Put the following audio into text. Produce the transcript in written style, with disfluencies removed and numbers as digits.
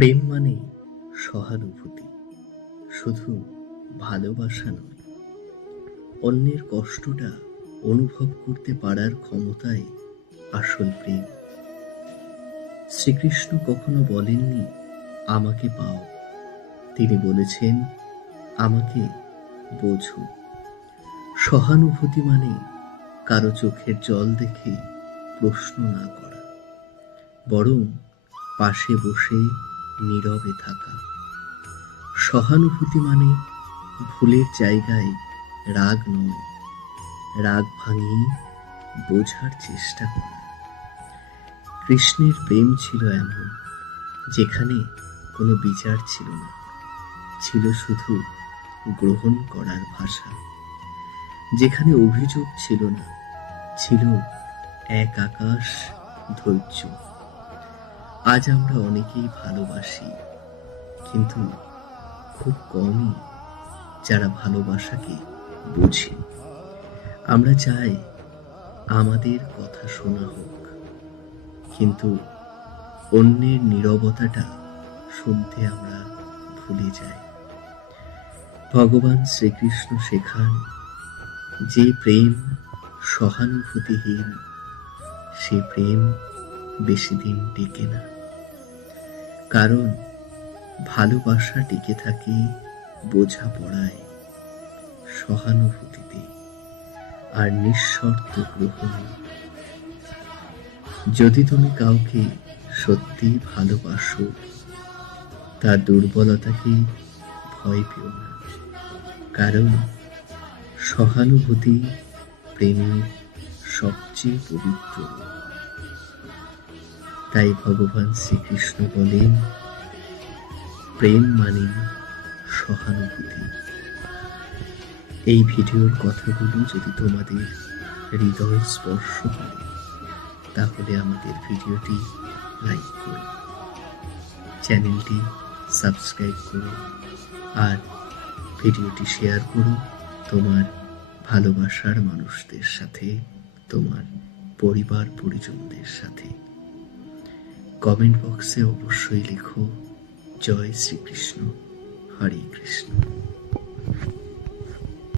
প্রেম মানে সহানুভূতি, শুধু ভালোবাসা নয়। অন্যের কষ্টটা অনুভব করতে পারার ক্ষমতাই আসল প্রেম। শ্রীকৃষ্ণ কখনো বলেননি আমাকে পাও, তিনি বলেছেন আমাকে বোঝো। সহানুভূতি মানে কারো চোখের জল দেখে প্রশ্ন না করা, বরং পাশে বসে নীরবে থাকা। সহানুভূতি মানে ভুলের জায়গায় রাগ নয়, রাগ ভাঙিয়ে বোঝার চেষ্টা করা। কৃষ্ণের প্রেম ছিল এমন, যেখানে কোনো বিচার ছিল না, ছিল শুধু গ্রহণ করার ভাষা। যেখানে অভিযোগ ছিল না, ছিল এক আকাশ ধৈর্য। আজ আমরা অনেকেই ভালোবাসি, কিন্তু খুব কমই যারা ভালোবাসাকে বুঝি। আমরা চাই আমাদের কথা শোনা হোক, কিন্তু অন্যের নীরবতাটা শুনতে আমরা ভুলে যাই। ভগবান শ্রীকৃষ্ণ শেখান, যে প্রেম সহানুভূতিহীন, সে প্রেম বেশি দিন টেকে না। কারণ ভালোবাসা টিকে থাকে বোঝাপড়ায়, সহানুভূতিতে আর নিঃশর্ত গ্রহণে। যদি তুমি কাউকে সত্যি ভালোবাসো, তার দুর্বলতাকে ভয় পেও না, কারণ সহানুভূতি প্রেমের সবচেয়ে পবিত্র রূপ। তাই ভগবান শ্রীকৃষ্ণ বলেন, প্রেম মানে সহানুভূতি। এই ভিডিওর কথাগুলো যদি তোমাদের হৃদয় স্পর্শ করে, তাহলে আমাদের ভিডিওটি লাইক করো, চ্যানেলটি সাবস্ক্রাইব করো, আর ভিডিওটি শেয়ার করো তোমার ভালোবাসার মানুষদের সাথে, তোমার পরিবার পরিজনদের সাথে। কমেন্ট বক্সে অবশ্যই লেখো জয় শ্রীকৃষ্ণ, হরে কৃষ্ণ।